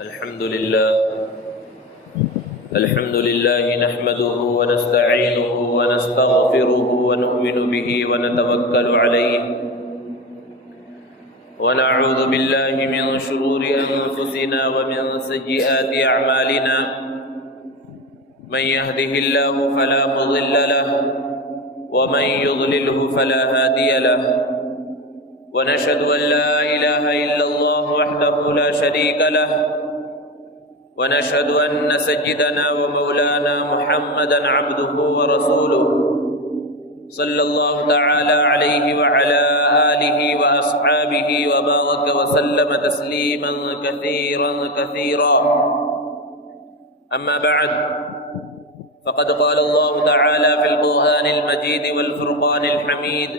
الحمد لله نحمده ونستعينه ونستغفره ونؤمن به ونتوكل عليه ونعوذ بالله من شرور أنفسنا ومن سيئات أعمالنا من يهده الله فلا مضل له ومن يضلله فلا هادي له ونشهد أن لا إله إلا الله وحده لا شريك له ونشهد أن سيدنا ومولانا محمدا عبده ورسوله صلى الله تعالى عليه وعلى آله وأصحابه وبارك وسلم تسليما كثيرا كثيرا. أما بعد فقد قال الله تعالى في القرآن المجيد والفرقان الحميد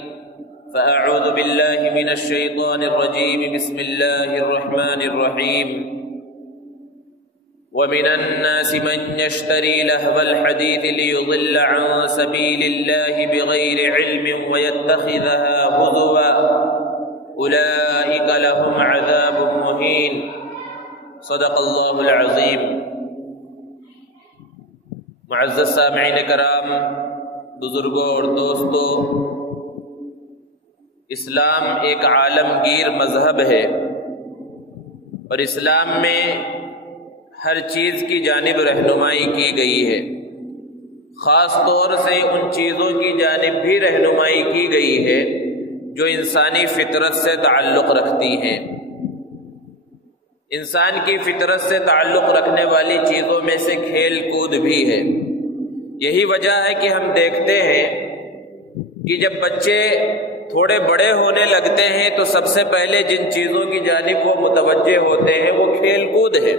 فأعوذ بالله من الشيطان الرجيم بسم الله الرحمن الرحيم ومن الناس من يشتري لهو الحديث ليضل عن سبيل الله بغير علم ويتخذها هزوا أولئك لهم عذاب مهين. صدق الله العظيم. معزز سامعین کرام، بزرگوں اور دوستوں، اسلام ایک عالمگیر مذہب ہے اور اسلام میں ہر چیز کی جانب رہنمائی کی گئی ہے. خاص طور سے ان چیزوں کی جانب بھی رہنمائی کی گئی ہے جو انسانی فطرت سے تعلق رکھتی ہیں. انسان کی فطرت سے تعلق رکھنے والی چیزوں میں سے کھیل کود بھی ہے. یہی وجہ ہے کہ ہم دیکھتے ہیں کہ جب بچے تھوڑے بڑے ہونے لگتے ہیں تو سب سے پہلے جن چیزوں کی جانب وہ متوجہ ہوتے ہیں وہ کھیل کود ہے.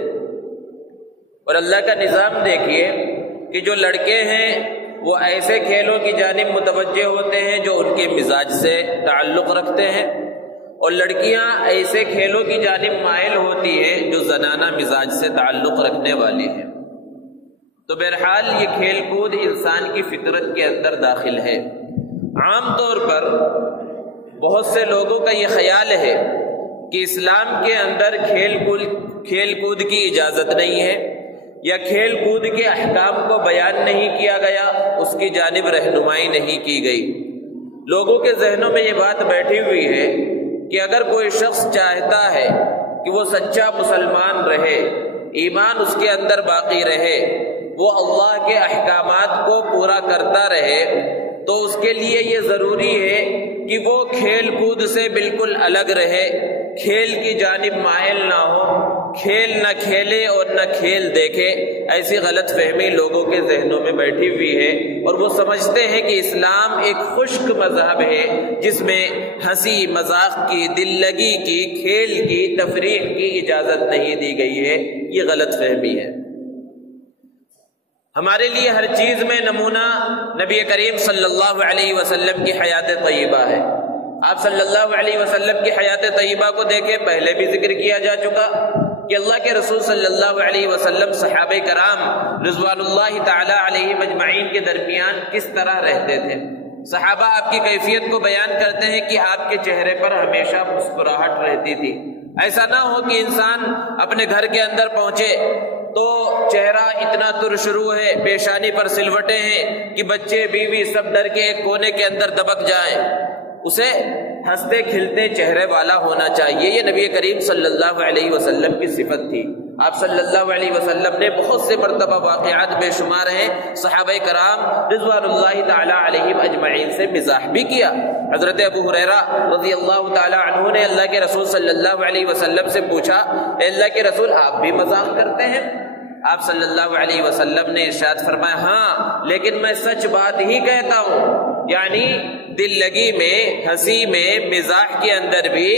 اور اللہ کا نظام دیکھیے کہ جو لڑکے ہیں وہ ایسے کھیلوں کی جانب متوجہ ہوتے ہیں جو ان کے مزاج سے تعلق رکھتے ہیں، اور لڑکیاں ایسے کھیلوں کی جانب مائل ہوتی ہیں جو زنانہ مزاج سے تعلق رکھنے والی ہیں. تو بہرحال یہ کھیل کود انسان کی فطرت کے اندر داخل ہے. عام طور پر بہت سے لوگوں کا یہ خیال ہے کہ اسلام کے اندر کھیل کود کی اجازت نہیں ہے، یا کھیل کود کے احکام کو بیان نہیں کیا گیا، اس کی جانب رہنمائی نہیں کی گئی. لوگوں کے ذہنوں میں یہ بات بیٹھی ہوئی ہے کہ اگر کوئی شخص چاہتا ہے کہ وہ سچا مسلمان رہے، ایمان اس کے اندر باقی رہے، وہ اللہ کے احکامات کو پورا کرتا رہے، تو اس کے لیے یہ ضروری ہے کہ وہ کھیل کود سے بالکل الگ رہے، کھیل کی جانب مائل نہ ہو، کھیل نہ کھیلے اور نہ کھیل دیکھے. ایسی غلط فہمی لوگوں کے ذہنوں میں بیٹھی ہوئی ہے، اور وہ سمجھتے ہیں کہ اسلام ایک خشک مذہب ہے جس میں ہنسی مذاق کی، دل لگی کی، کھیل کی، تفریح کی اجازت نہیں دی گئی ہے. یہ غلط فہمی ہے. ہمارے لیے ہر چیز میں نمونہ نبی کریم صلی اللہ علیہ وسلم کی حیات طیبہ ہے. آپ صلی اللہ علیہ وسلم کی حیات طیبہ کو دیکھیں، پہلے بھی ذکر کیا جا چکا کہ اللہ کے رسول صلی اللہ علیہ وسلم صحابہ کرام رضوان اللہ تعالی علیہ مجمعین کے درمیان کس طرح رہتے تھے. صحابہ آپ کی کیفیت کو بیان کرتے ہیں کہ آپ کے چہرے پر ہمیشہ مسکراہٹ رہتی تھی. ایسا نہ ہو کہ انسان اپنے گھر کے اندر پہنچے تو چہرہ اتنا ترشرو ہے، پیشانی پر سلوٹیں ہیں کہ بچے بیوی سب ڈر کے ایک کونے کے اندر دبک جائیں. اسے ہنستے کھلتے چہرے والا ہونا چاہیے. یہ نبی کریم صلی اللہ علیہ وسلم کی صفت تھی. آپ صلی اللہ علیہ وسلم نے بہت سے مرتبہ واقعات بے شمار ہیں صحابہ کرام رضوان اللہ تعالی علیہم اجمعین سے مزاح بھی کیا. حضرت ابو ہریرہ رضی اللہ تعالی عنہ نے اللہ کے رسول صلی اللہ علیہ وسلم سے پوچھا، اے اللہ کے رسول آپ بھی مزاح کرتے ہیں؟ آپ صلی اللہ علیہ وسلم نے ارشاد فرمایا، ہاں لیکن میں سچ بات ہی کہتا ہوں. یعنی دل لگی میں، ہنسی میں، مزاح کے اندر بھی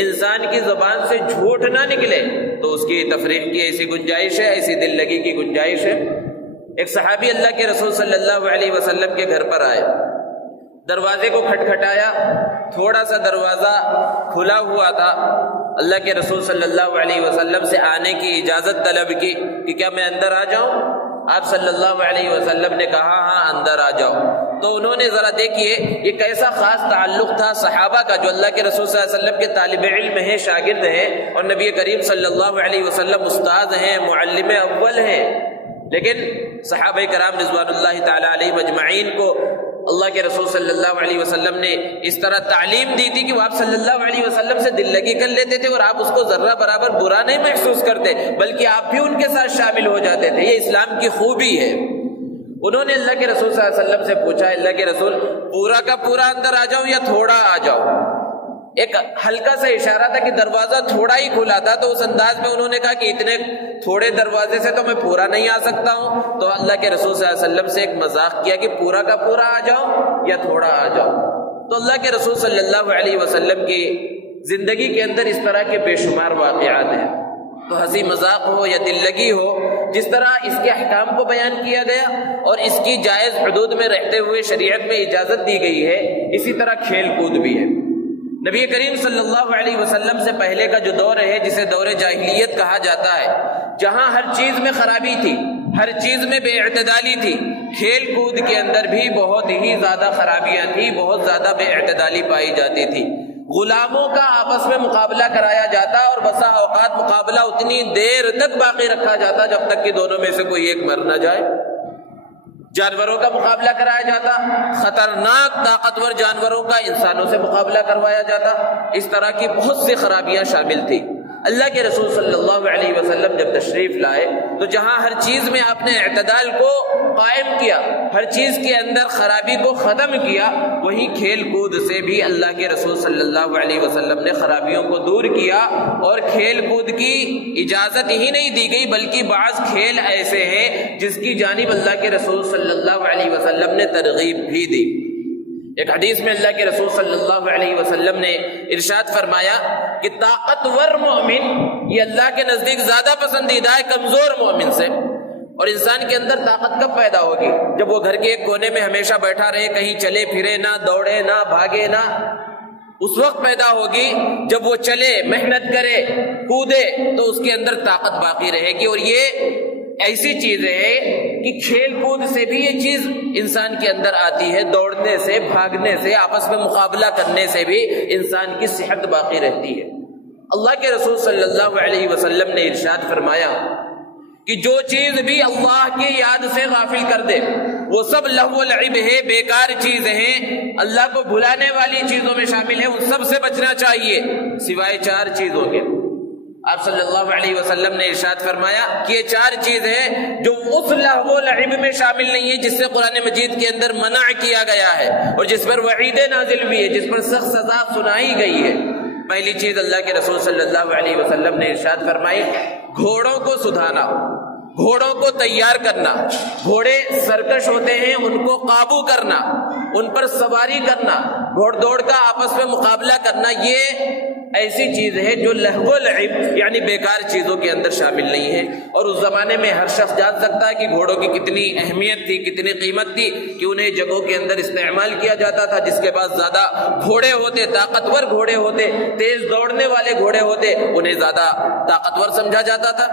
انسان کی زبان سے جھوٹ نہ نکلے تو اس کی تفریح کی ایسی گنجائش ہے، ایسی دل لگی کی گنجائش ہے. ایک صحابی اللہ کے رسول صلی اللہ علیہ وسلم کے گھر پر آئے، دروازے کو کھٹکھٹایا، تھوڑا سا دروازہ کھلا ہوا تھا. اللہ کے رسول صلی اللہ علیہ وسلم سے آنے کی اجازت طلب کی کہ کیا میں اندر آ جاؤں؟ آپ صلی اللہ علیہ وسلم نے کہا ہاں اندر آ جاؤ. تو انہوں نے ذرا دیکھیے یہ کیسا خاص تعلق تھا صحابہ کا جو اللہ کے رسول صلی اللہ علیہ وسلم کے طالب علم ہیں، شاگرد ہیں، اور نبی کریم صلی اللہ علیہ وسلم استاد ہیں، معلم اول ہیں، لیکن صحابہ کرام رضوان اللہ تعالی علیہم اجمعین کو اللہ کے رسول صلی اللہ علیہ وسلم نے اس طرح تعلیم دی تھی کہ وہ آپ صلی اللہ علیہ وسلم سے دل لگی کر لیتے تھے اور آپ اس کو ذرہ برابر برا نہیں محسوس کرتے، بلکہ آپ بھی ان کے ساتھ شامل ہو جاتے تھے۔ یہ اسلام کی خوبی ہے۔ انہوں نے اللہ کے رسول صلی اللہ علیہ وسلم سے پوچھا، اللہ کے رسول پورا کا پورا اندر آ جاؤں یا تھوڑا آ جاؤں؟ ایک ہلکا سا اشارہ تھا کہ دروازہ تھوڑا ہی کھلا تھا، تو اس انداز میں انہوں نے کہا کہ اتنے تھوڑے دروازے سے تو میں پورا نہیں آ سکتا ہوں۔ تو اللہ کے رسول صلی اللہ علیہ وسلم سے ایک مذاق کیا کہ پورا کا پورا آ جاؤں یا تھوڑا آ جاؤں؟ تو اللہ کے رسول صلی اللہ علیہ وسلم کی زندگی کے اندر اس طرح کے بے شمار واقعات ہیں، تو ہنسی مذاق ہو یا دل لگی ہو، جس طرح اس کے احکام کو بیان کیا گیا اور اس کی جائز حدود میں رہتے ہوئے شریعت میں اجازت دی گئی ہے، اسی طرح کھیل کود بھی ہے۔ نبی کریم صلی اللہ علیہ وسلم سے پہلے کا جو دور ہے جسے دور جاہلیت کہا جاتا ہے، جہاں ہر چیز میں خرابی تھی، ہر چیز میں بے اعتدالی تھی، کھیل کود کے اندر بھی بہت ہی زیادہ خرابیاں تھیں، بہت زیادہ بے اعتدالی پائی جاتی تھی۔ غلاموں کا آپس میں مقابلہ کرایا جاتا اور بسا اوقات مقابلہ اتنی دیر تک باقی رکھا جاتا جب تک کہ دونوں میں سے کوئی ایک مر نہ جائے۔ جانوروں کا مقابلہ کرایا جاتا، خطرناک طاقتور جانوروں کا انسانوں سے مقابلہ کروایا جاتا، اس طرح کی بہت سی خرابیاں شامل تھی۔ اللہ کے رسول صلی اللہ علیہ وسلم جب تشریف لائے تو جہاں ہر چیز میں آپ نے اعتدال کو قائم کیا، ہر چیز کے اندر خرابی کو ختم کیا، وہیں کھیل کود سے بھی اللہ کے رسول صلی اللہ علیہ وسلم نے خرابیوں کو دور کیا، اور کھیل کود کی اجازت ہی نہیں دی گئی بلکہ بعض کھیل ایسے ہیں جس کی جانب اللہ کے رسول صلی اللہ علیہ وسلم نے ترغیب بھی دی۔ ایک حدیث میں اللہ کے رسول صلی اللہ علیہ وسلم نے ارشاد فرمایا کہ طاقتور مومن یہ اللہ کے نزدیک زیادہ پسندیدہ ہے کمزور مومن سے۔ اور انسان کے اندر طاقت کب پیدا ہوگی؟ جب وہ گھر کے ایک کونے میں ہمیشہ بیٹھا رہے، کہیں چلے پھرے نہ، دوڑے نہ، بھاگے نہ، اس وقت پیدا ہوگی جب وہ چلے، محنت کرے، کودے تو اس کے اندر طاقت باقی رہے گی۔ اور یہ ایسی چیز ہے کہ کھیل کود سے بھی یہ چیز انسان کے اندر آتی ہے، دوڑنے سے، بھاگنے سے، آپس میں مقابلہ کرنے سے بھی انسان کی صحت باقی رہتی ہے۔ اللہ کے رسول صلی اللہ علیہ وسلم نے ارشاد فرمایا کہ جو چیز بھی اللہ کی یاد سے غافل کر دے وہ سب لہو و لعب ہے، بیکار چیزیں ہیں، اللہ کو بھلانے والی چیزوں میں شامل ہے، ان سب سے بچنا چاہیے سوائے چار چیزوں کے۔ آپ صلی اللہ علیہ وسلم نے ارشاد فرمایا کہ یہ چار چیزیں جو اس لہو و لعب میں شامل نہیں ہے جس سے قرآن مجید کے اندر منع کیا گیا ہے اور جس پر وعید نازل بھی ہے، جس پر سخت سزا سنائی گئی ہے۔ پہلی چیز اللہ کے رسول صلی اللہ علیہ وسلم نے ارشاد فرمائی گھوڑوں کو سدھانا، گھوڑوں کو تیار کرنا۔ گھوڑے سرکش ہوتے ہیں، ان کو قابو کرنا، ان پر سواری کرنا، گھوڑ دوڑ کا آپس میں مقابلہ کرنا، یہ ایسی چیز ہے جو لہو و لعب یعنی بیکار چیزوں کے اندر شامل نہیں ہے۔ اور اس زمانے میں ہر شخص جان سکتا ہے کہ گھوڑوں کی کتنی اہمیت تھی، کتنی قیمت تھی، کہ انہیں جگہوں کے اندر استعمال کیا جاتا تھا۔ جس کے پاس زیادہ گھوڑے ہوتے، طاقتور گھوڑے ہوتے، تیز دوڑنے والے گھوڑے ہوتے، انہیں زیادہ طاقتور سمجھا جاتا تھا۔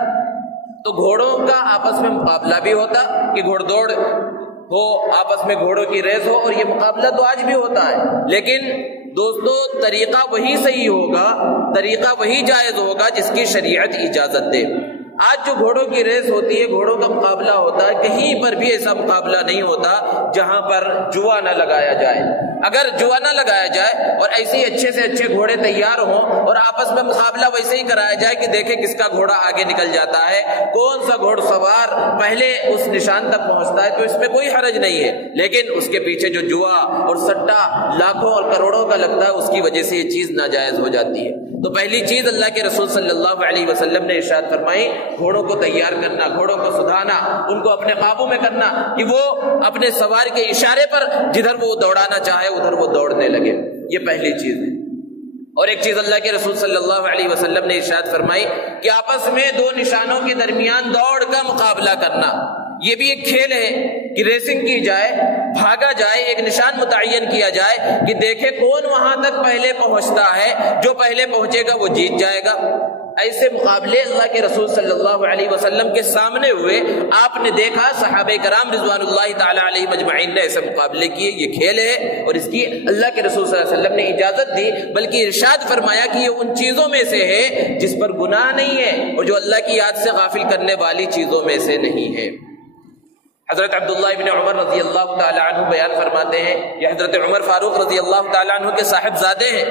تو گھوڑوں کا آپس میں مقابلہ بھی ہوتا کہ گھوڑ دوڑ ہو، آپس میں گھوڑوں کی ریس ہو، اور یہ مقابلہ تو آج بھی ہوتا ہے، لیکن دوستو طریقہ وہی صحیح ہوگا، طریقہ وہی جائز ہوگا جس کی شریعت اجازت دے۔ آج جو گھوڑوں کی ریس ہوتی ہے، گھوڑوں کا مقابلہ ہوتا ہے، کہیں پر بھی ایسا مقابلہ نہیں ہوتا جہاں پر جوا نہ لگایا جائے۔ اگر جوا نہ لگایا جائے اور ایسے اچھے سے اچھے گھوڑے تیار ہوں اور آپس میں مقابلہ ویسے ہی کرایا جائے کہ دیکھیں کس کا گھوڑا آگے نکل جاتا ہے، کون سا گھوڑ سوار پہلے اس نشان تک پہنچتا ہے، تو اس میں کوئی حرج نہیں ہے۔ لیکن اس کے پیچھے جو جوا اور سٹا لاکھوں اور کروڑوں کا لگتا ہے، اس کی وجہ سے یہ چیز ناجائز ہو جاتی ہے۔ تو پہلی چیز اللہ کے رسول صلی اللہ علیہ وسلم نے ارشاد فرمائی گھوڑوں کو تیار کرنا، گھوڑوں کو سدھانا، ان کو اپنے قابو میں کرنا کہ وہ اپنے سوار کے اشارے پر جدھر وہ دوڑانا چاہے ادھر وہ دوڑنے لگے۔ یہ پہلی چیز ہے۔ اور ایک چیز اللہ کے رسول صلی اللہ علیہ وسلم نے ارشاد فرمائی کہ آپس میں دو نشانوں کے درمیان دوڑ کا مقابلہ کرنا، یہ بھی ایک کھیل ہے کہ ریسنگ کی جائے، بھاگا جائے، ایک نشان متعین کیا جائے کہ دیکھے کون وہاں تک پہلے پہنچتا ہے، جو پہلے پہنچے گا وہ جیت جائے گا۔ ایسے مقابلے اللہ کے رسول صلی اللہ علیہ وسلم کے سامنے ہوئے. آپ نے دیکھا صحابہ کرام رضوان اللہ تعالی علیہ مجمعین نے ایسے مقابلے کیے. یہ کھیل ہے اور اس کی اللہ کے رسول صلی اللہ علیہ وسلم نے اجازت دی، بلکہ ارشاد فرمایا کہ یہ ان چیزوں میں سے ہے جس پر گناہ نہیں ہے اور جو اللہ کی یاد سے غافل کرنے والی چیزوں میں سے نہیں ہے. حضرت عبداللہ ابن عمر رضی اللہ تعالی عنہ بیان فرماتے ہیں، یہ حضرت عمر فاروق رضی اللہ تعالی عنہ کے صاحبزادے ہیں.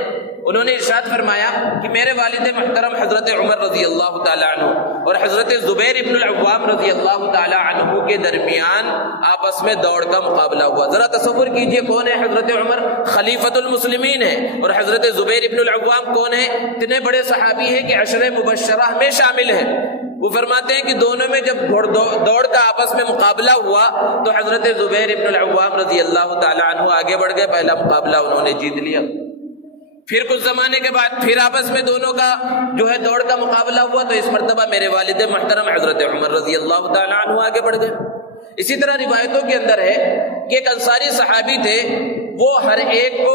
انہوں نے ارشاد فرمایا کہ میرے والد محترم حضرت عمر رضی اللہ تعالی عنہ اور حضرت زبیر ابن العوام رضی اللہ تعالی عنہ کے درمیان آپس میں دوڑ کا مقابلہ ہوا. ذرا تصور کیجئے کون ہے حضرت عمر؟ خلیفۃ المسلمین ہیں. اور حضرت زبیر ابن العوام کون ہیں؟ اتنے بڑے صحابی ہیں کہ عشرہ مبشرہ میں شامل ہیں. وہ فرماتے ہیں کہ دونوں میں جب دوڑ کا آپس میں مقابلہ ہوا تو حضرت زبیر ابن العوام رضی اللہ تعالی عنہ آگے بڑھ گئے. پہلا مقابلہ انہوں نے جیت لیا. پھر کچھ زمانے کے بعد پھر آپس میں دونوں کا جو ہے دوڑ کا مقابلہ ہوا تو اس مرتبہ میرے والد محترم حضرت عمر رضی اللہ تعالی عنہ آگے بڑھ گئے. اسی طرح روایتوں کے اندر ہے کہ ایک انصاری صحابی تھے، وہ ہر ایک کو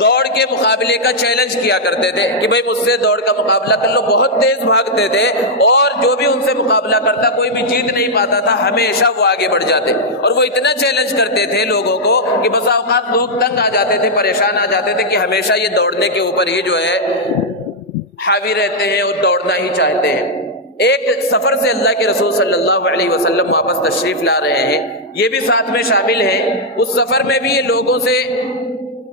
دوڑ کے مقابلے کا چیلنج کیا کرتے تھے کہ بھائی مجھ سے دوڑ کا مقابلہ کر لو. بہت تیز بھاگتے تھے اور جو بھی ان سے مقابلہ کرتا کوئی بھی جیت نہیں پاتا تھا، ہمیشہ وہ آگے بڑھ جاتے. اور وہ اتنا چیلنج کرتے تھے لوگوں کو کہ بسا اوقات لوگ تنگ آ جاتے تھے، پریشان آ جاتے تھے کہ ہمیشہ یہ دوڑنے کے اوپر ہی جو ہے حاوی رہتے ہیں اور دوڑنا ہی چاہتے ہیں. ایک سفر سے اللہ کے رسول صلی اللہ علیہ وسلم واپس تشریف لا رہے ہیں، یہ بھی ساتھ میں شامل ہیں. اس سفر میں بھی یہ لوگوں سے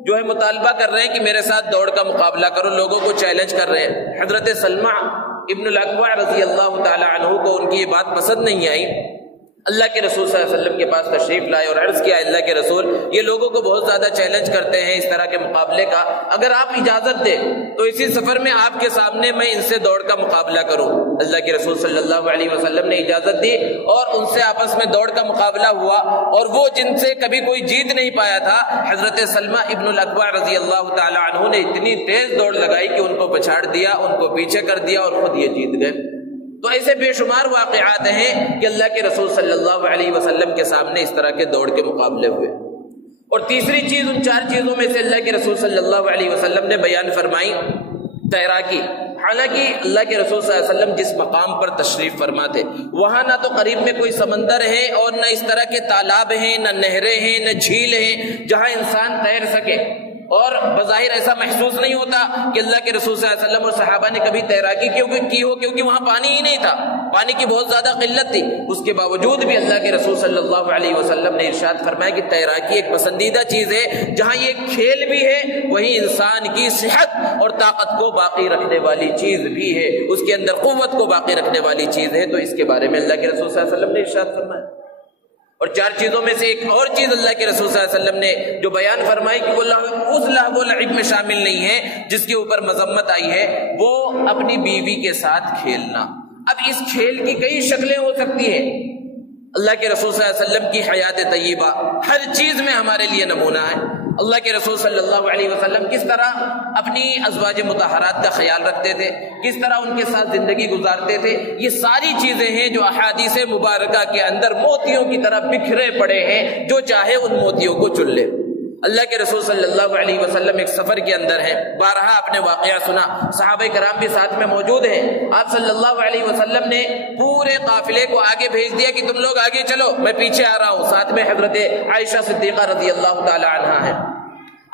جو ہے مطالبہ کر رہے ہیں کہ میرے ساتھ دوڑ کا مقابلہ کرو، لوگوں کو چیلنج کر رہے ہیں. حضرت سلمہ ابن الاکوع رضی اللہ تعالی عنہ کو ان کی یہ بات پسند نہیں آئی. اللہ کے رسول صلی اللہ علیہ وسلم کے پاس تشریف لائے اور عرض کیا، اللہ کے رسول یہ لوگوں کو بہت زیادہ چیلنج کرتے ہیں اس طرح کے مقابلے کا، اگر آپ اجازت دیں تو اسی سفر میں آپ کے سامنے میں ان سے دوڑ کا مقابلہ کروں. اللہ کے رسول صلی اللہ علیہ وسلم نے اجازت دی اور ان سے آپس میں دوڑ کا مقابلہ ہوا. اور وہ جن سے کبھی کوئی جیت نہیں پایا تھا، حضرت سلمہ ابن الاکوع رضی اللہ تعالی عنہ نے اتنی تیز دوڑ لگائی کہ ان کو پچھاڑ دیا، ان کو پیچھے کر دیا اور خود یہ جیت گئے. تو ایسے بے شمار واقعات ہیں کہ اللہ کے رسول صلی اللہ علیہ وسلم کے سامنے اس طرح کے دوڑ کے مقابلے ہوئے. اور تیسری چیز ان چار چیزوں میں سے اللہ کے رسول صلی اللہ علیہ وسلم نے بیان فرمائی، تیراکی. حالانکہ اللہ کے رسول صلی اللہ علیہ وسلم جس مقام پر تشریف فرما تھے وہاں نہ تو قریب میں کوئی سمندر ہے اور نہ اس طرح کے تالاب ہیں، نہ نہریں ہیں، نہ جھیل ہیں جہاں انسان تیر سکے. اور بظاہر ایسا محسوس نہیں ہوتا کہ اللہ کے رسول صلی اللہ علیہ وسلم اور صحابہ نے کبھی تیراکی کیونکہ وہاں پانی ہی نہیں تھا، پانی کی بہت زیادہ قلت تھی. اس کے باوجود بھی اللہ کے رسول صلی اللہ علیہ وسلم نے ارشاد فرمایا کہ تیراکی ایک پسندیدہ چیز ہے، جہاں یہ کھیل بھی ہے وہیں انسان کی صحت اور طاقت کو باقی رکھنے والی چیز بھی ہے، اس کے اندر قوت کو باقی رکھنے والی چیز ہے. تو اس کے بارے میں اللہ کے رسول صلی اللہ علیہ وسلم نے ارشاد فرمایا. اور چار چیزوں میں سے ایک اور چیز اللہ کے رسول صلی اللہ علیہ وسلم نے جو بیان فرمائی کہ وہ اس لہو و لعب میں شامل نہیں ہے جس کے اوپر مذمت آئی ہے، وہ اپنی بیوی کے ساتھ کھیلنا. اب اس کھیل کی کئی شکلیں ہو سکتی ہیں. اللہ کے رسول صلی اللہ علیہ وسلم کی حیات طیبہ ہر چیز میں ہمارے لیے نمونہ ہے. اللہ کے رسول صلی اللہ علیہ وسلم کس طرح اپنی ازواج مطہرات کا خیال رکھتے تھے، کس طرح ان کے ساتھ زندگی گزارتے تھے، یہ ساری چیزیں ہیں جو احادیث مبارکہ کے اندر موتیوں کی طرح بکھرے پڑے ہیں، جو چاہے ان موتیوں کو چن لے. اللہ کے رسول صلی اللہ علیہ وسلم ایک سفر کے اندر ہیں، بارہا آپ نے واقعہ سنا، صحابہ کرام بھی ساتھ میں موجود ہیں. آپ صلی اللہ علیہ وسلم نے پورے قافلے کو آگے بھیج دیا کہ تم لوگ آگے چلو، میں پیچھے آ رہا ہوں. ساتھ میں حضرت عائشہ صدیقہ رضی اللہ تعالی عنہا ہے.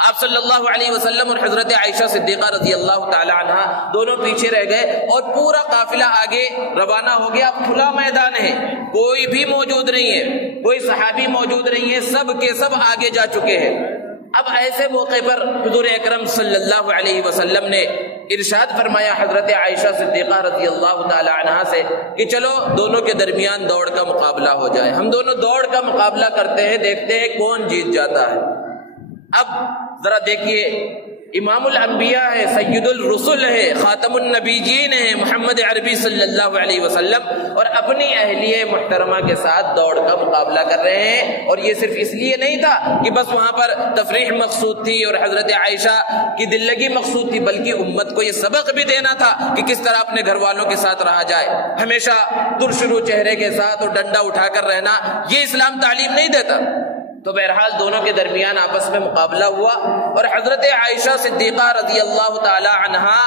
آپ صلی اللہ علیہ وسلم اور حضرت عائشہ صدیقہ رضی اللہ تعالی عنہا دونوں پیچھے رہ گئے اور پورا قافلہ آگے روانہ ہو گیا. کھلا میدان ہے، کوئی بھی موجود نہیں ہے، کوئی صحابی موجود نہیں ہے، سب کے سب آگے جا چکے ہیں. اب ایسے موقع پر حضور اکرم صلی اللہ علیہ وسلم نے ارشاد فرمایا حضرت عائشہ صدیقہ رضی اللہ تعالی عنہا سے کہ چلو دونوں کے درمیان دوڑ کا مقابلہ ہو جائے. ہم دونوں دوڑ کا مقابلہ کرتے ہیں، دیکھتے ہیں کون جیت جاتا ہے. اب ذرا دیکھیے، امام الانبیاء ہے، سید الرسل ہے، خاتم النبیین ہے محمد عربی صلی اللہ علیہ وسلم، اور اپنی اہلیہ محترمہ کے ساتھ دوڑ کا مقابلہ کر رہے ہیں. اور یہ صرف اس لیے نہیں تھا کہ بس وہاں پر تفریح مقصود تھی اور حضرت عائشہ کی دل لگی مقصود تھی، بلکہ امت کو یہ سبق بھی دینا تھا کہ کس طرح اپنے گھر والوں کے ساتھ رہا جائے. ہمیشہ ترشرو چہرے کے ساتھ اور ڈنڈا اٹھا کر رہنا یہ اسلام تعلیم نہیں دیتا. تو بہرحال دونوں کے درمیان آپس میں مقابلہ ہوا اور حضرت عائشہ صدیقہ رضی اللہ تعالی عنہا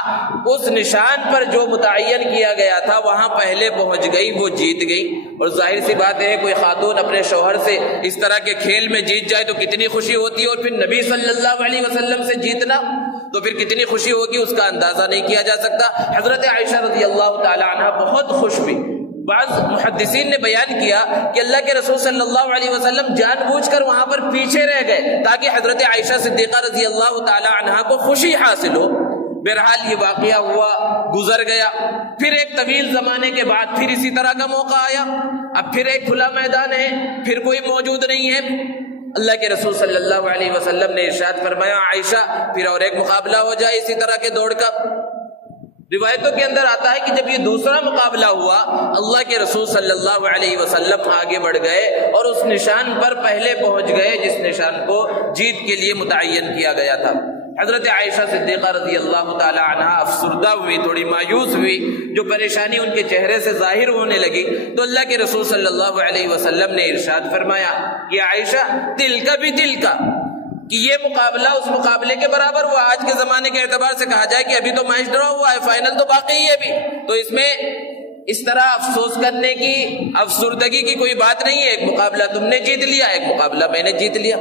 اس نشان پر جو متعین کیا گیا تھا وہاں پہلے پہنچ گئی، وہ جیت گئی۔ اور ظاہر سی بات ہے کوئی خاتون اپنے شوہر سے اس طرح کے کھیل میں جیت جائے تو کتنی خوشی ہوتی ہے، اور پھر نبی صلی اللہ علیہ وسلم سے جیتنا تو پھر کتنی خوشی ہوگی اس کا اندازہ نہیں کیا جا سکتا۔ حضرت عائشہ رضی اللہ تعالی عنہا بہت خوش ہوئی۔ بعض محدثین نے بیان کیا کہ اللہ کے رسول صلی اللہ علیہ وسلم جان بوجھ کر وہاں پر پیچھے رہ گئے تاکہ حضرت عائشہ صدیقہ رضی اللہ تعالی عنہا کو خوشی حاصل ہو۔ بہرحال یہ واقعہ ہوا، گزر گیا۔ پھر ایک طویل زمانے کے بعد پھر اسی طرح کا موقع آیا، اب پھر ایک کھلا میدان ہے، پھر کوئی موجود نہیں ہے۔ اللہ کے رسول صلی اللہ علیہ وسلم نے ارشاد فرمایا عائشہ پھر اور ایک مقابلہ ہو جائے اسی طرح کے دوڑ کا۔ روایتوں کے اندر آتا ہے کہ جب یہ دوسرا مقابلہ ہوا اللہ کے رسول صلی اللہ علیہ وسلم آگے بڑھ گئے اور اس نشان پر پہلے پہنچ گئے جس نشان کو جیت کے لیے متعین کیا گیا تھا۔ حضرت عائشہ صدیقہ رضی اللہ تعالی عنہا افسردہ ہوئی، تھوڑی مایوس ہوئی، جو پریشانی ان کے چہرے سے ظاہر ہونے لگی تو اللہ کے رسول صلی اللہ علیہ وسلم نے ارشاد فرمایا کہ عائشہ دل کا بھی دل کا، کہ یہ مقابلہ اس مقابلے کے برابر ہوا۔ آج کے زمانے کے اعتبار سے کہا جائے کہ ابھی تو میچ ڈرا ہوا ہے، فائنل تو باقی ہے ابھی، تو اس میں اس طرح افسوس کرنے کی، افسردگی کی کوئی بات نہیں ہے۔ ایک مقابلہ تم نے جیت لیا، ایک مقابلہ میں نے جیت لیا۔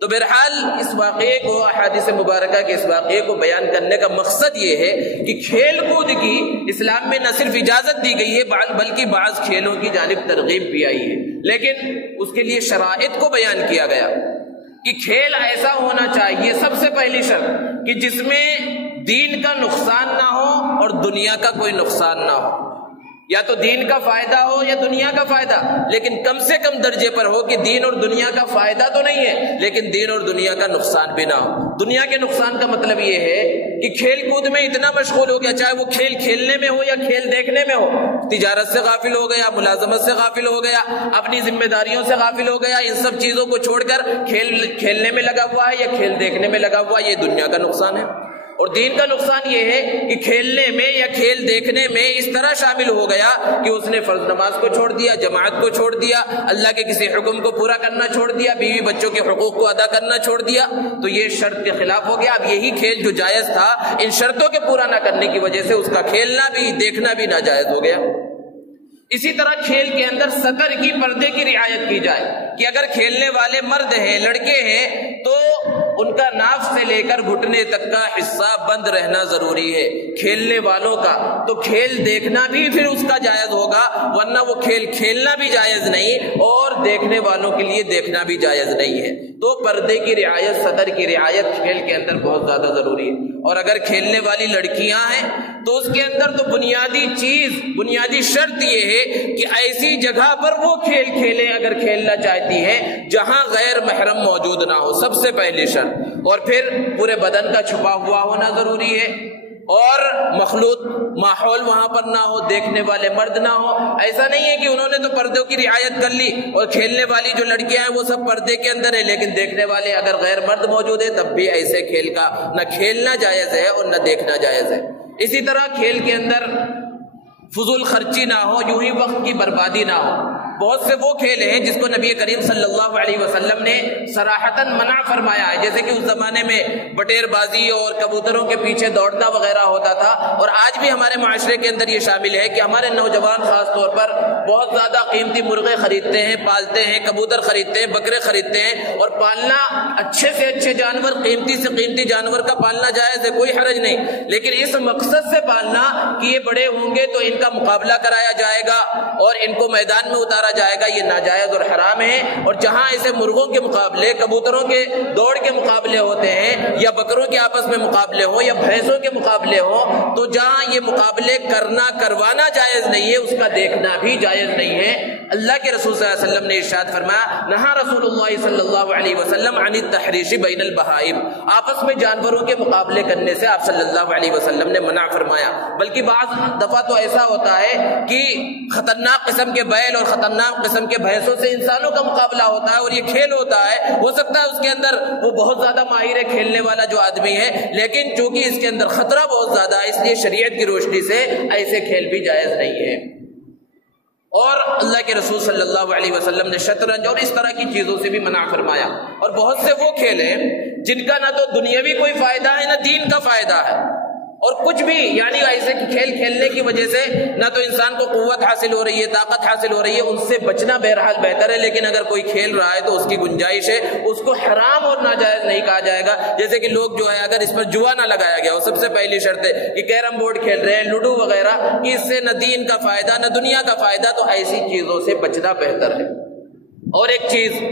تو بہرحال اس واقعے کو، احادیث مبارکہ کے اس واقعے کو بیان کرنے کا مقصد یہ ہے کہ کھیل کود کی اسلام میں نہ صرف اجازت دی گئی ہے بلکہ بعض کھیلوں کی جانب ترغیب بھی آئی ہے، لیکن اس کے لیے شرائط کو بیان کیا گیا کہ کھیل ایسا ہونا چاہیے، سب سے پہلی شرط کہ جس میں دین کا نقصان نہ ہو اور دنیا کا کوئی نقصان نہ ہو، یا تو دین کا فائدہ ہو یا دنیا کا فائدہ، لیکن کم سے کم درجے پر ہو کہ دین اور دنیا کا فائدہ تو نہیں ہے لیکن دین اور دنیا کا نقصان بھی نہ ہو۔ دنیا کے نقصان کا مطلب یہ ہے کہ کھیل کود میں اتنا مشغول ہو گیا، چاہے وہ کھیل کھیلنے میں ہو یا کھیل دیکھنے میں ہو، تجارت سے غافل ہو گیا، ملازمت سے غافل ہو گیا، اپنی ذمہ داریوں سے غافل ہو گیا، ان سب چیزوں کو چھوڑ کر کھیلنے میں لگا ہوا ہے یا کھیل دیکھنے میں لگا ہوا ہے، یہ دنیا کا نقصان ہے۔ اور دین کا نقصان یہ ہے کہ کھیلنے میں یا کھیل دیکھنے میں اس طرح شامل ہو گیا کہ اس نے فرض نماز کو چھوڑ دیا، جماعت کو چھوڑ دیا، اللہ کے کسی حکم کو پورا کرنا چھوڑ دیا، بیوی بچوں کے حقوق کو ادا کرنا چھوڑ دیا، تو یہ شرط کے خلاف ہو گیا۔ اب یہی کھیل جو جائز تھا ان شرطوں کے پورا نہ کرنے کی وجہ سے اس کا کھیلنا بھی دیکھنا بھی ناجائز ہو گیا۔ اسی طرح کھیل کے اندر سطر کی، پردے کی رعایت کی جائے کہ اگر کھیلنے والے مرد ہیں، لڑکے ہیں، تو ان کا ناف سے لے کر گھٹنے تک کا حصہ بند رہنا ضروری ہے کھیلنے والوں کا، تو کھیل دیکھنا بھی پھر اس کا جائز ہوگا، ورنہ وہ کھیل کھیلنا بھی جائز نہیں اور دیکھنے والوں کے لیے دیکھنا بھی جائز نہیں ہے۔ تو پردے کی رعایت، سطر کی رعایت کھیل کے اندر بہت زیادہ ضروری ہے۔ اور اگر کھیلنے والی لڑکیاں ہیں تو اس کے اندر تو بنیادی چیز، بنیادی شرط یہ ہے کہ ایسی جگہ پر وہ کھیل کھیلیں اگر کھیلنا چاہتی ہے جہاں غیر محرم موجود نہ ہو، سب سے پہلی شرط۔ اور پھر پورے بدن کا چھپا ہوا ہونا ضروری ہے، اور مخلوط ماحول وہاں پر نہ ہو، دیکھنے والے مرد نہ ہو۔ ایسا نہیں ہے کہ انہوں نے تو پردوں کی رعایت کر لی اور کھیلنے والی جو لڑکیاں ہیں وہ سب پردے کے اندر ہیں، لیکن دیکھنے والے اگر غیر مرد موجود ہیں تب بھی ایسے کھیل کا نہ کھیلنا جائز ہے اور نہ دیکھنا جائز ہے۔ اسی طرح کھیل کے اندر فضول خرچی نہ ہو، یوں ہی وقت کی بربادی نہ ہو۔ بہت سے وہ کھیل ہیں جس کو نبی کریم صلی اللہ علیہ وسلم نے صراحتاً منع فرمایا ہے، جیسے کہ اس زمانے میں بٹیر بازی اور کبوتروں کے پیچھے دوڑنا وغیرہ ہوتا تھا، اور آج بھی ہمارے معاشرے کے اندر یہ شامل ہے کہ ہمارے نوجوان خاص طور پر بہت زیادہ قیمتی مرغے خریدتے ہیں، پالتے ہیں، کبوتر خریدتے ہیں، بکرے خریدتے ہیں، اور پالنا اچھے سے اچھے جانور، قیمتی سے قیمتی جانور کا پالنا جائز ہے، کوئی حرج نہیں، لیکن اس مقصد سے پالنا کہ یہ بڑے ہوں گے تو ان کا مقابلہ کرایا جائے گا اور ان کو میدان میں اتارا جائے گا، یہ ناجائز اور حرام ہے۔ اور جہاں ایسے مرغوں کے مقابلے، کبوتروں کے دوڑ کے مقابلے ہوتے ہیں، یا بکروں کے آپس میں مقابلے ہوں یا بھینسوں کے مقابلے ہوں، تو جہاں یہ مقابلے کروانا جائز نہیں ہے اس کا دیکھنا بھی جائز نہیں ہے۔ اللہ کے رسول صلی اللہ علیہ وسلم نے ارشاد فرمایا، نہا رسول اللہ صلی اللہ علیہ وسلم عن التحریش بین البہائم، آپس میں جانوروں کے مقابلے کرنے سے آپ صلی اللہ علیہ وسلم نے منع فرمایا۔ بلکہ بعض دفعہ تو ایسا ہوتا ہے کہ خطرناک قسم کے بیل اور خطرناک قسم کے بھینسوں سے انسانوں کا مقابلہ ہوتا ہے اور یہ کھیل ہوتا ہے، ہو سکتا ہے اس کے اندر وہ بہت زیادہ ماہر ہے کھیلنے والا جو آدمی ہے، لیکن چونکہ اس کے اندر خطرہ بہت زیادہ ہے، اس لیے شریعت کی روشنی سے ایسے کھیل بھی جائز نہیں ہے۔ اور اللہ کے رسول صلی اللہ علیہ وسلم نے شطرنج اور اس طرح کی چیزوں سے بھی منع فرمایا. اور بہت سے وہ کھیل ہیں جن کا نہ تو دنیاوی کوئی فائدہ ہے نہ دین کا فائدہ ہے، اور کچھ بھی یعنی ایسے کھیل کھیلنے کی وجہ سے نہ تو انسان کو قوت حاصل ہو رہی ہے، طاقت حاصل ہو رہی ہے، ان سے بچنا بہرحال بہتر ہے. لیکن اگر کوئی کھیل رہا ہے تو اس کی گنجائش ہے، اس کو حرام اور ناجائز نہیں کہا جائے گا. جیسے کہ لوگ جو ہے اگر اس پر جوا نہ لگایا گیا، وہ سب سے پہلی شرط ہے کہ کیرم بورڈ کھیل رہے ہیں، لوڈو وغیرہ، کہ اس سے نہ دین کا فائدہ نہ دنیا کا فائدہ، تو ایسی چیزوں سے بچنا بہتر ہے. اور ایک چیز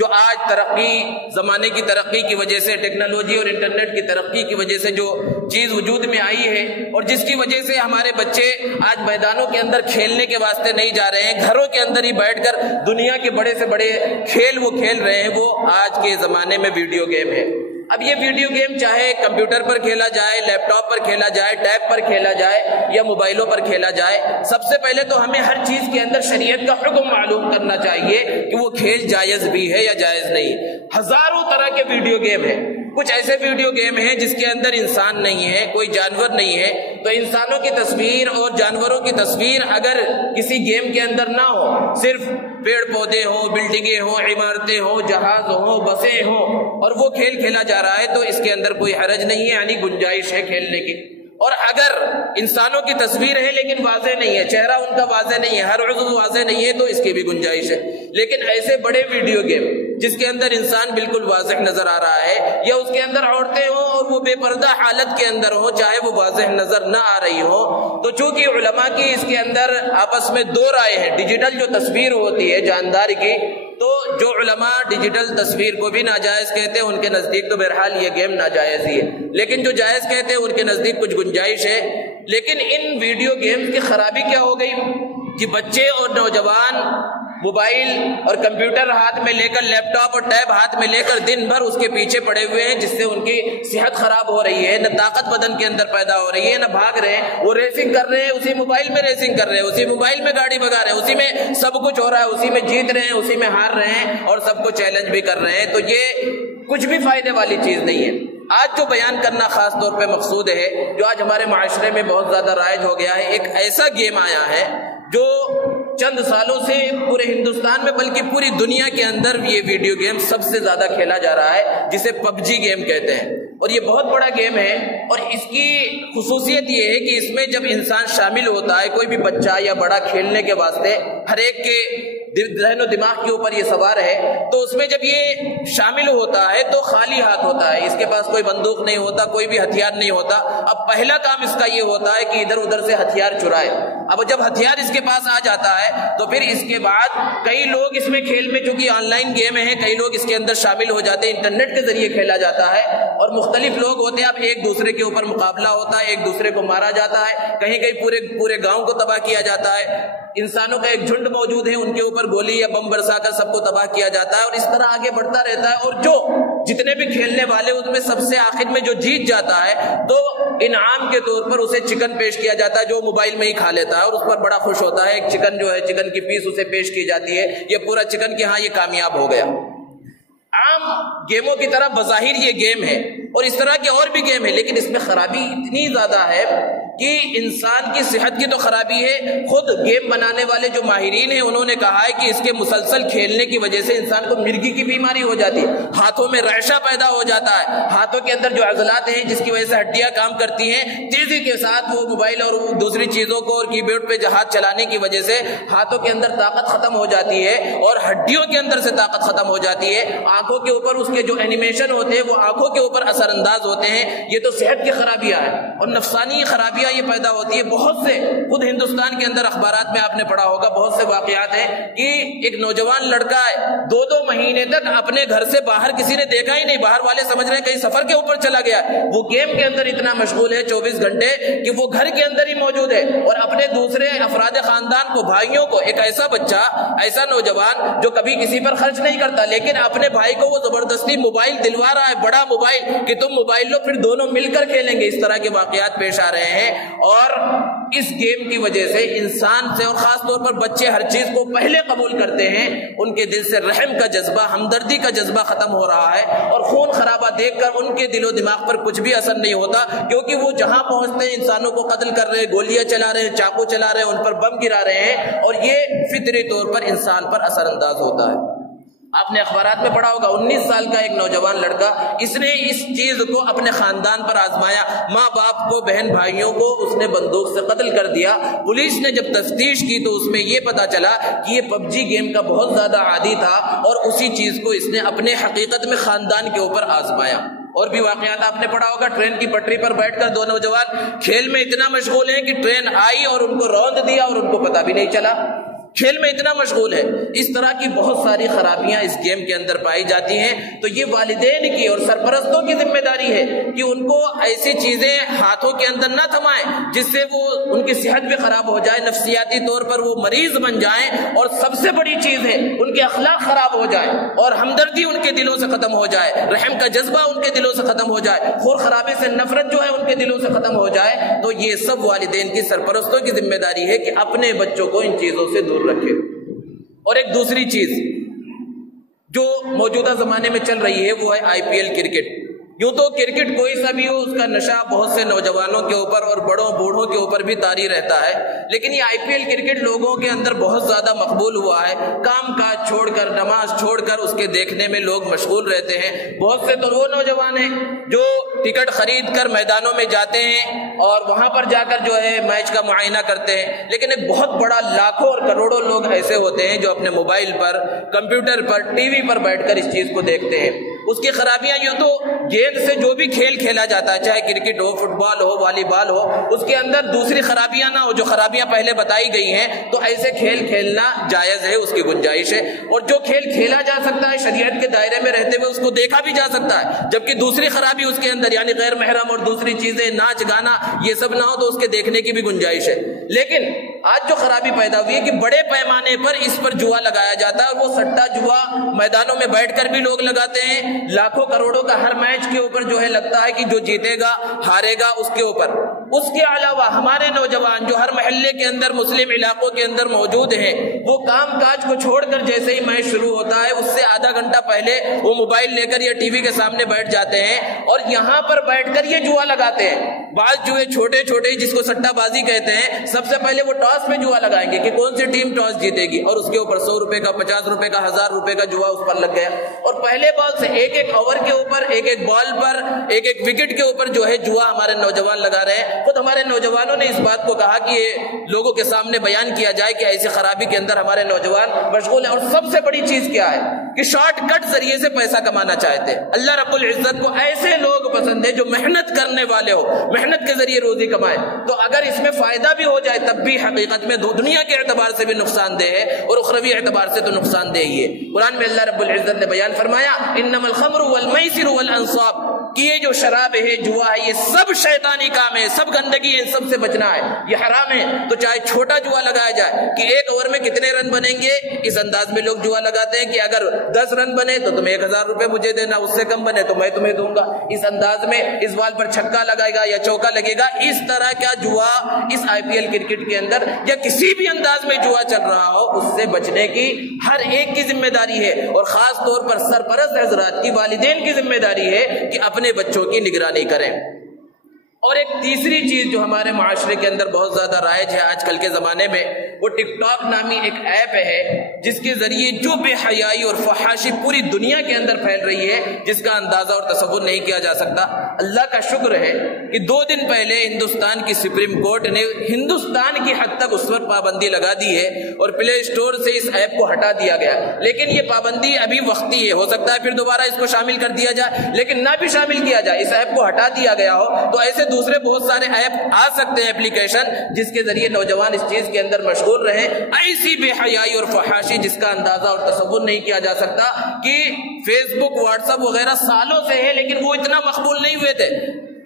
جو آج ترقی، زمانے کی ترقی کی وجہ سے، ٹیکنالوجی اور انٹرنیٹ کی ترقی کی وجہ سے جو چیز وجود میں آئی ہے، اور جس کی وجہ سے ہمارے بچے آج میدانوں کے اندر کھیلنے کے واسطے نہیں جا رہے ہیں، گھروں کے اندر ہی بیٹھ کر دنیا کے بڑے سے بڑے کھیل وہ کھیل رہے ہیں، وہ آج کے زمانے میں ویڈیو گیم ہے. اب یہ ویڈیو گیم چاہے کمپیوٹر پر کھیلا جائے، لیپ ٹاپ پر کھیلا جائے، ٹیب پر کھیلا جائے یا موبائلوں پر کھیلا جائے، سب سے پہلے تو ہمیں ہر چیز کے اندر شریعت کا حکم معلوم کرنا چاہیے کہ وہ کھیل جائز بھی ہے یا جائز نہیں. ہزاروں طرح کے ویڈیو گیم ہیں. کچھ ایسے ویڈیو گیم ہیں جس کے اندر انسان نہیں ہے، کوئی جانور نہیں ہے، تو انسانوں کی تصویر اور جانوروں کی تصویر اگر کسی گیم کے اندر نہ ہو، صرف پیڑ پودے ہوں، بلڈنگیں ہوں، عمارتیں ہوں، جہاز ہوں، بسیں ہوں، اور وہ کھیل کھیلا جا رہا ہے، تو اس کے اندر کوئی حرج نہیں ہے، یعنی گنجائش ہے کھیلنے کی. اور اگر انسانوں کی تصویر ہے لیکن واضح نہیں ہے، چہرہ ان کا واضح نہیں ہے، ہر عضو واضح نہیں ہے، تو اس کی بھی گنجائش ہے. لیکن ایسے بڑے ویڈیو گیم جس کے اندر انسان بالکل واضح نظر آ رہا ہے، یا اس کے اندر عورتیں ہوں اور وہ بے پردہ حالت کے اندر ہوں، چاہے وہ واضح نظر نہ آ رہی ہوں، تو چونکہ علماء کی اس کے اندر آپس میں دو رائے ہیں. ڈیجیٹل جو تصویر ہوتی ہے جاندار کی، تو جو علماء ڈیجیٹل تصویر کو بھی ناجائز کہتے ہیں، ان کے نزدیک تو بہرحال یہ گیم ناجائز ہی ہے. لیکن جو جائز کہتے ہیں ان کے نزدیک کچھ گنجائش ہے. لیکن ان ویڈیو گیمز کی خرابی کیا ہو گئی کہ بچے اور نوجوان موبائل اور کمپیوٹر ہاتھ میں لے کر، لیپ ٹاپ اور ٹیب ہاتھ میں لے کر دن بھر اس کے پیچھے پڑے ہوئے ہیں، جس سے ان کی صحت خراب ہو رہی ہے، نہ طاقت بدن کے اندر پیدا ہو رہی ہے، نہ بھاگ رہے ہیں. وہ ریسنگ کر رہے ہیں، اسی موبائل میں ریسنگ کر رہے ہیں، اسی موبائل میں گاڑی بھگا رہے ہیں، اسی میں سب کچھ ہو رہا ہے، اسی میں جیت رہے ہیں، اسی میں ہار رہے ہیں، اور سب کو چیلنج بھی کر رہے ہیں. تو یہ کچھ بھی فائدے والی چیز نہیں ہے. آج جو بیان کرنا خاص طور پہ مقصود ہے، جو آج ہمارے معاشرے میں بہت زیادہ رائج ہو گیا ہے، ایک ایسا گیم آیا ہے جو چند سالوں سے پورے ہندوستان میں بلکہ پوری دنیا کے اندر یہ ویڈیو گیم سب سے زیادہ کھیلا جا رہا ہے، جسے پب جی گیم کہتے ہیں. اور یہ بہت بڑا گیم ہے، اور اس کی خصوصیت یہ ہے کہ اس میں جب انسان شامل ہوتا ہے، کوئی بھی بچہ یا بڑا کھیلنے کے واسطے، ہر ایک کے ذہن و دماغ کے اوپر یہ سوار ہے، تو اس میں جب یہ شامل ہوتا ہے تو خالی ہاتھ ہوتا ہے. اس کے پاس کوئی بندوق نہیں ہوتا، کوئی بھی ہتھیار نہیں ہوتا. اب پہلا کام اس کا یہ ہوتا ہے کہ ادھر ادھر سے ہتھیار چرائے. اب جب ہتھیار اس کے پاس آ جاتا ہے تو پھر اس کے بعد کئی لوگ اس میں کھیل میں، چونکہ آن لائن گیم ہے، کئی لوگ اس کے اندر شامل ہو جاتے ہیں، انٹرنیٹ کے ذریعے کھیلا جاتا ہے، اور مختلف لوگ ہوتے ہیں. اب ایک دوسرے کے اوپر مقابلہ ہوتا ہے، ایک دوسرے کو مارا جاتا ہے، کہیں کہیں پورے گاؤں کو تباہ کیا جاتا ہے. انسانوں کا ایک جھنڈ موجود ہے، ان کے اوپر گولی یا بم برسا کر سب کو تباہ کیا جاتا ہے، اور اس طرح آگے بڑھتا رہتا ہے. اور جو جتنے بھی کھیلنے والے ان میں سب سے آخر میں جو جیت جاتا ہے تو انعام کے طور پر اسے چکن پیش کیا جاتا ہے، جو موبائل میں ہی کھا لیتا ہے اور اس پر بڑا خوش ہوتا ہے. ایک چکن جو ہے، چکن کی پیس اسے پیش کی جاتی ہے، یہ پورا چکن کہ ہاں یہ کامیاب ہو گیا. عام گیموں کی طرح بظاہر یہ گیم ہے، اور اس طرح کے اور بھی گیم ہے، لیکن اس میں خرابی اتنی زیادہ ہے کہ انسان کی صحت کی تو خرابی ہے. خود گیم بنانے والے جو ماہرین ہیں انہوں نے کہا ہے کہ اس کے مسلسل کھیلنے کی وجہ سے انسان کو مرگی کی بیماری ہو جاتی ہے، ہاتھوں میں ریشہ پیدا ہو جاتا ہے، ہاتھوں کے اندر جو عضلات ہیں جس کی وجہ سے ہڈیاں کام کرتی ہیں، تیزی کے ساتھ وہ موبائل اور دوسری چیزوں کو اور کی بورڈ پہ ہاتھ چلانے کی وجہ سے ہاتھوں کے اندر طاقت ختم ہو جاتی ہے، اور ہڈیوں کے اندر سے طاقت ختم ہو جاتی ہے. آنکھوں کے اوپر اس کے جو اینیمیشن ہوتے ہیں وہ آنکھوں کے اوپر اثر انداز ہوتے ہیں. یہ تو صحت کی خرابیاں ہیں، اور نفسانی خرابیاں یہ پیدا ہوتی ہے. بہت سے خود ہندوستان کے اندر اخبارات میں آپ نے پڑھا ہوگا، بہت سے واقعات ہیں کہ ایک نوجوان لڑکا ہے، 2 مہینے تک اپنے گھر سے باہر کسی نے دیکھا ہی نہیں، باہر والے سمجھ رہے ہیں کہیں سفر کے اوپر چلا گیا. وہ گیم کے اندر اتنا مشغول ہے 24 گھنٹے کہ وہ گھر کے اندر ہی موجود ہے، اور اپنے دوسرے افراد خاندان کو، بھائیوں کو، ایک ایسا بچہ، ایسا نوجوان جو کبھی کسی پر خرچ نہیں کرتا، لیکن اپنے بھائی کو وہ زبردستی موبائل دلوا رہا ہے، بڑا موبائل، کہ تم موبائل لو پھر دونوں مل کر کھیلیں گے. اس طرح کے واقعات پیش آ رہے ہیں. اور اس گیم کی وجہ سے انسان سے اور خاص طور پر بچے ہر چیز کو پہلے قبول کرتے ہیں، ان کے دل سے رحم کا جذبہ، ہمدردی کا جذبہ ختم ہو رہا ہے، اور خون خرابہ دیکھ کر ان کے دل و دماغ پر کچھ بھی اثر نہیں ہوتا، کیونکہ وہ جہاں پہنچتے ہیں انسانوں کو قتل کر رہے ہیں، گولیاں چلا رہے ہیں، چاقو چلا رہے ہیں، ان پر بم گرا رہے ہیں، اور یہ فطری طور پر انسان پر اثر انداز ہوتا ہے۔ آپ نے اخبارات میں پڑھا ہوگا 19 سال کا ایک نوجوان لڑکا، اس نے اس چیز کو اپنے خاندان پر آزمایا، ماں باپ کو، بہن بھائیوں کو اس نے بندوق سے قتل کر دیا۔ پولیس نے جب تفتیش کی تو اس میں یہ پتا چلا کہ یہ پب جی گیم کا بہت زیادہ عادی تھا، اور اسی چیز کو اس نے اپنے حقیقت میں خاندان کے اوپر آزمایا۔ اور بھی واقعات آپ نے پڑھا ہوگا، ٹرین کی پٹری پر بیٹھ کر دو نوجوان کھیل میں اتنا مشغول ہیں کہ ٹرین آئی اور ان کو روند دیا اور ان کو پتہ بھی نہیں چلا، کھیل میں اتنا مشغول ہے۔ اس طرح کی بہت ساری خرابیاں اس گیم کے اندر پائی جاتی ہیں، تو یہ والدین کی اور سرپرستوں کی ذمہ داری ہے کہ ان کو ایسی چیزیں ہاتھوں کے اندر نہ تھمائیں جس سے وہ ان کی صحت بھی خراب ہو جائے، نفسیاتی طور پر وہ مریض بن جائیں، اور سب سے بڑی چیز ہے ان کے اخلاق خراب ہو جائے اور ہمدردی ان کے دلوں سے ختم ہو جائے، رحم کا جذبہ ان کے دلوں سے ختم ہو جائے، خون خرابے سے نفرت جو ہے ان کے دلوں سے ختم ہو جائے۔ تو یہ سب والدین کی، سرپرستوں کی ذمہ داری ہے کہ اپنے بچوں کو ان چیزوں سے دور رکھے۔ اور ایک دوسری چیز جو موجودہ زمانے میں چل رہی ہے وہ ہے IPL کرکٹ۔ یوں تو کرکٹ کوئی سا بھی ہو، اس کا نشہ بہت سے نوجوانوں کے اوپر اور بڑوں بوڑھوں کے اوپر بھی طاری رہتا ہے، لیکن یہ IPL کرکٹ لوگوں کے اندر بہت زیادہ مقبول ہوا ہے۔ کام کاج چھوڑ کر، نماز چھوڑ کر اس کے دیکھنے میں لوگ مشغول رہتے ہیں۔ بہت سے تو وہ نوجوان ہیں جو ٹکٹ خرید کر میدانوں میں جاتے ہیں اور وہاں پر جا کر جو ہے میچ کا معائنہ کرتے ہیں، لیکن ایک بہت بڑا لاکھوں اور کروڑوں لوگ ایسے ہوتے ہیں جو اپنے موبائل پر، کمپیوٹر پر، ٹی وی پر بیٹھ کر اس چیز کو دیکھتے ہیں۔ اس کی خرابیاں یوں تو گیند سے جو بھی کھیل کھیلا جاتا ہے، چاہے کرکٹ ہو، فٹ بال ہو، والی بال ہو، اس کے اندر دوسری خرابیاں نہ ہو، جو خرابیاں پہلے بتائی گئی ہیں، تو ایسے کھیل کھیلنا جائز ہے، اس کی گنجائش ہے، اور جو کھیل کھیلا جا سکتا ہے شریعت کے دائرے میں رہتے ہوئے اس کو دیکھا بھی جا سکتا ہے، جبکہ دوسری خرابی اس کے اندر یعنی غیر محرم اور دوسری چیزیں، ناچ گانا، یہ سب نہ ہو تو اس کے دیکھنے کی بھی گنجائش ہے۔ لیکن آج جو خرابی پیدا ہوئی ہے کہ بڑے پیمانے پر اس پر جوا لگایا جاتا ہے، اور وہ سٹا جوا میدانوں میں بیٹھ کر بھی لوگ لگاتے ہیں، لاکھوں کروڑوں کا ہر میچ کے اوپر جو ہے لگتا ہے کہ جو جیتے گا ہارے گا اس کے اوپر۔ اس کے علاوہ ہمارے نوجوان جو ہر محلے کے اندر، مسلم علاقوں کے اندر موجود ہیں، وہ کام کاج کو چھوڑ کر جیسے ہی میچ شروع ہوتا ہے اس سے آدھا گھنٹہ پہلے وہ موبائل لے کر یا ٹی وی کے سامنے بیٹھ جاتے ہیں، اور یہاں پر بیٹھ کر یہ جوا لگاتے ہیں۔ بعض جوئے چھوٹے چھوٹے جس کو سٹا بازی کہتے ہیں، سب سے پہلے وہ ٹاس میں جوا لگائیں گے کہ کون سی ٹیم ٹاس جیتے گی، اور اس کے اوپر 100 روپے کا، 50 روپے کا، 1000 روپے کا جوا اس پر لگ گیا، اور پہلے بال سے ایک ایک اوور کے اوپر، ایک ایک بال پر، ایک ایک وکٹ کے اوپر جو ہے جوا ہمارے نوجوان لگا رہے ہیں۔ خود ہمارے نوجوانوں نے اس بات کو کہا کہ یہ لوگوں کے سامنے بیان کیا جائے کہ ایسی خرابی کے اندر ہمارے نوجوان مشغول ہیں۔ اور سب سے بڑی چیز کیا ہے کہ شارٹ کٹ ذریعے سے پیسہ کمانا چاہتے ہیں۔ اللہ رب العزت کو ایسے لوگ پسند ہیں جو محنت کرنے والے ہو، محنت کے ذریعے روزی کمائے، تو اگر اس میں فائدہ بھی ہو جائے تب بھی حقیقت میں دنیا کے اعتبار سے بھی نقصان دہ ہے، اور اخروی اعتبار سے تو نقصان دہ ہی ہے۔ قرآن میں اللہ رب العزت نے بیان فرمایا انما الخمر والمیسر والانصاب، کہ یہ جو شراب ہے، جوا ہے، یہ سب شیطانی کام ہے، سب گندگی ہے، ان سب سے بچنا ہے، یہ حرام ہے۔ تو چاہے چھوٹا جوا لگایا جائے کہ ایک اوور میں کتنے رن بنیں گے، اس انداز میں لوگ جوا لگاتے ہیں کہ اگر 10 رن بنے تو تم 1000 روپے مجھے دینا، اس سے کم بنے تو میں تمہیں دوں گا، اس انداز میں اس بال پر چھکا لگائے گا یا چوکا لگے گا۔ اس طرح کا جوا اس IPL کرکٹ کے اندر یا کسی بھی انداز میں جوا چل رہا ہو، اس سے بچنے کی ہر ایک کی ذمہ داری ہے، اور خاص طور پر سرپرست حضرات کی، والدین کی ذمہ داری ہے کہ اپنے بچوں کی نگرانی کریں۔ اور ایک تیسری چیز جو ہمارے معاشرے کے اندر بہت زیادہ رائج ہے آج کل کے زمانے میں، وہ ٹک ٹاک نامی ایک ایپ ہے جس کے ذریعے جو بے حیائی اور فحاشی پوری دنیا کے اندر پھیل رہی ہے جس کا اندازہ اور تصور نہیں کیا جا سکتا۔ اللہ کا شکر ہے کہ 2 دن پہلے ہندوستان کی سپریم کورٹ نے ہندوستان کی حد تک اس پر پابندی لگا دی ہے، اور پلے اسٹور سے اس ایپ کو ہٹا دیا گیا، لیکن یہ پابندی ابھی وقتی ہے، ہو سکتا ہے پھر دوبارہ اس کو شامل کر دیا جائے، لیکن نہ بھی شامل کیا جائے، اس ایپ کو ہٹا دیا گیا ہو تو ایسے دوسرے بہت سارے ایپ آ سکتے ہیں، اپلیکیشن، جس کے ذریعے نوجوان اس چیز کے اندر مشغول رہیں۔ ایسی بے حیائی اور فحاشی جس کا اندازہ اور تصور نہیں کیا جا سکتا کہ فیس بک، واٹس ایپ وغیرہ سالوں سے ہے لیکن وہ اتنا مقبول نہیں ہوئے تھے۔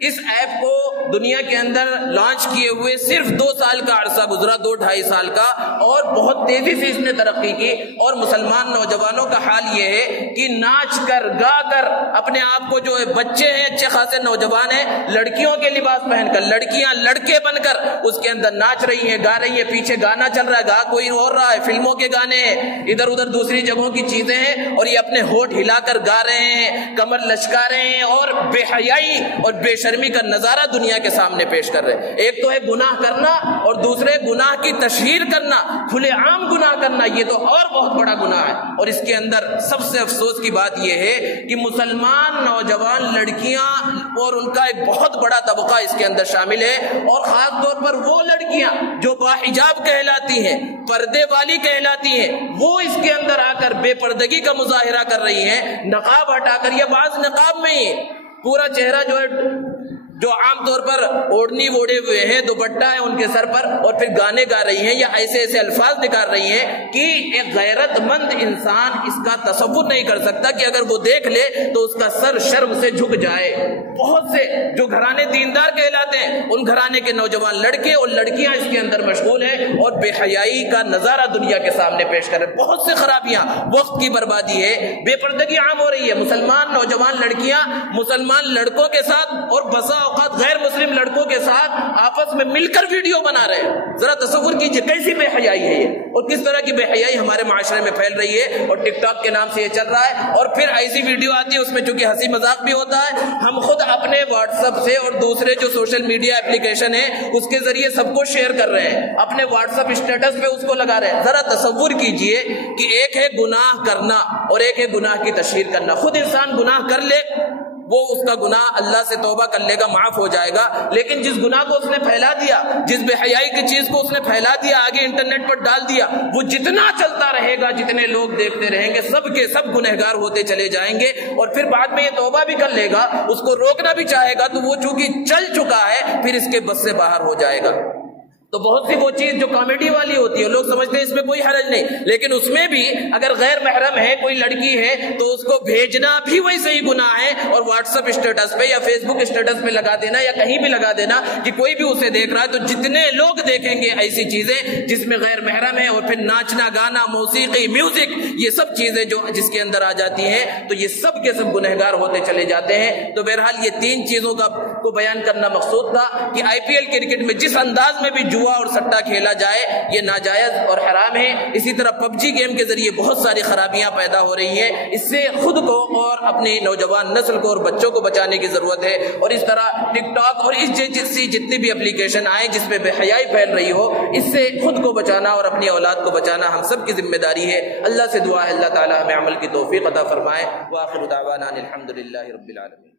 اس ایپ کو دنیا کے اندر لانچ کیے ہوئے صرف 2 سال کا عرصہ گزرا، 2-2.5 سال کا، اور بہت تیزی سے اس نے ترقی کی. اور مسلمان نوجوانوں کا حال یہ ہے کہ ناچ کر گا کر اپنے آپ کو، جو بچے ہیں اچھے خاصے نوجوان ہیں، لڑکیوں کے لباس پہن کر، لڑکیاں لڑکے بن کر اس کے اندر ناچ رہی ہیں، گا رہی ہیں. پیچھے گانا چل رہا ہے، گا کوئی اور رہا ہے، فلموں کے گانے ہیں، ادھر ادھر دوسری جگہوں کی چیزیں ہیں، اور یہ اپنے ہونٹ ہلا کر گا رہے ہیں، کمر لچکا رہے ہیں، اور بے حیائی اور بے شرمی کا نظارہ دنیا کے سامنے پیش کر رہے ہیں. ایک تو ہے گناہ کرنا، اور دوسرے گناہ کی تشہیر کرنا، کھلے عام گناہ کرنا. یہ تو اور بہت بڑا گناہ ہے. اور اس کے اندر سب سے افسوس کی بات یہ ہے کہ مسلمان نوجوان لڑکیاں اور ان کا ایک بہت بڑا طبقہ اس کے اندر شامل ہے، اور خاص طور پر وہ لڑکیاں جو باحجاب کہلاتی ہیں، پردے والی کہلاتی ہیں، وہ اس کے اندر آ کر بے پردگی کا مظاہرہ کر رہی ہیں. نقاب ہٹا کر، یا بعض نقاب میں ہی پورا چہرہ جو عام طور پر اوڑھنی اوڑھے ہوئے ہیں، دوپٹہ ہے ان کے سر پر، اور پھر گانے گا رہی ہیں یا ایسے ایسے الفاظ نکال رہی ہیں کہ ایک غیرت مند انسان اس کا تصور نہیں کر سکتا کہ اگر وہ دیکھ لے تو اس کا سر شرم سے جھک جائے. بہت سے جو گھرانے دیندار کہلاتے ہیں، ان گھرانے کے نوجوان لڑکے اور لڑکیاں اس کے اندر مشغول ہیں اور بے حیائی کا نظارہ دنیا کے سامنے پیش کر رہے ہیں. بہت سے خرابیاں، وقت کی بربادی ہے، بے پردگی عام ہو رہی ہے. مسلمان نوجوان لڑکیاں مسلمان لڑکوں کے ساتھ اور بسا اوقات غیر مسلم لڑکوں کے ساتھ آپس میں مل کر ویڈیو بنا رہے ہیں. ذرا تصور کیجئے کیسی بے حیائی ہے یہ، اور کس طرح کی بے حیائی ہمارے معاشرے میں پھیل رہی ہے. اور ٹک ٹاک کے نام سے یہ چل رہا ہے، اور پھر ایسی ویڈیو آتی ہے اس میں چونکہ ہنسی مذاق بھی ہوتا ہے. ہم خود اپنے واٹس ایپ سے اور دوسرے جو سوشل میڈیا اپلیکیشن ہے اس کے ذریعے سب کو شیئر کر رہے ہیں، اپنے واٹس ایپ اسٹیٹس پہ اس کو لگا رہے ہیں. ذرا تصور کیجئے کہ ایک ہے گناہ کرنا اور ایک ہے گناہ کی تشہیر کرنا. خود انسان گناہ کر لے، وہ اس کا گناہ اللہ سے توبہ کر لے گا، معاف ہو جائے گا. لیکن جس گناہ کو اس نے پھیلا دیا، جس بے حیائی کی چیز کو اس نے پھیلا دیا، آگے انٹرنیٹ پر ڈال دیا، وہ جتنا چلتا رہے گا، جتنے لوگ دیکھتے رہیں گے، سب کے سب گنہگار ہوتے چلے جائیں گے. اور پھر بعد میں یہ توبہ بھی کر لے گا، اس کو روکنا بھی چاہے گا تو وہ چونکہ چل چکا ہے پھر اس کے بس سے باہر ہو جائے گا. تو بہت سی وہ چیز جو کامیڈی والی ہوتی ہے، لوگ سمجھتے ہیں اس میں کوئی حرج نہیں، لیکن اس میں بھی اگر غیر محرم ہے، کوئی لڑکی ہے، تو اس کو بھیجنا بھی ویسے ہی گناہ ہے. اور واٹس ایپ اسٹیٹس پہ یا فیس بک اسٹیٹس پہ لگا دینا یا کہیں بھی لگا دینا کہ کوئی بھی اسے دیکھ رہا ہے، تو جتنے لوگ دیکھیں گے ایسی چیزیں جس میں غیر محرم ہے، اور پھر ناچنا گانا موسیقی میوزک، یہ سب چیزیں جو جس کے اندر آ جاتی ہیں، تو یہ سب کے سب گنہگار ہوتے چلے جاتے ہیں. تو بہرحال یہ 3 چیزوں کو بیان کرنا مقصود تھا کہ IPL کرکٹ میں جس انداز میں بھی جوا اور سٹا کھیلا جائے یہ ناجائز اور حرام ہے. اسی طرح PUBG گیم کے ذریعے بہت ساری خرابیاں پیدا ہو رہی ہیں. اس سے خود کو اور اپنی نوجوان نسل کو اور بچوں کو بچانے کی ضرورت ہے. اور اس طرح ٹک ٹاک اور اس جیسی جتنی بھی اپلیکیشن آئے جس میں بے حیائی پھیل رہی ہو، اس سے خود کو بچانا اور اپنی اولاد کو بچانا ہم سب کی ذمہ داری ہے. اللہ سے دعا ہے اللہ تعالی ہمیں عمل کی توفیق عطا فرمائے. وآخر دعوانا الحمدللہ رب العالمین.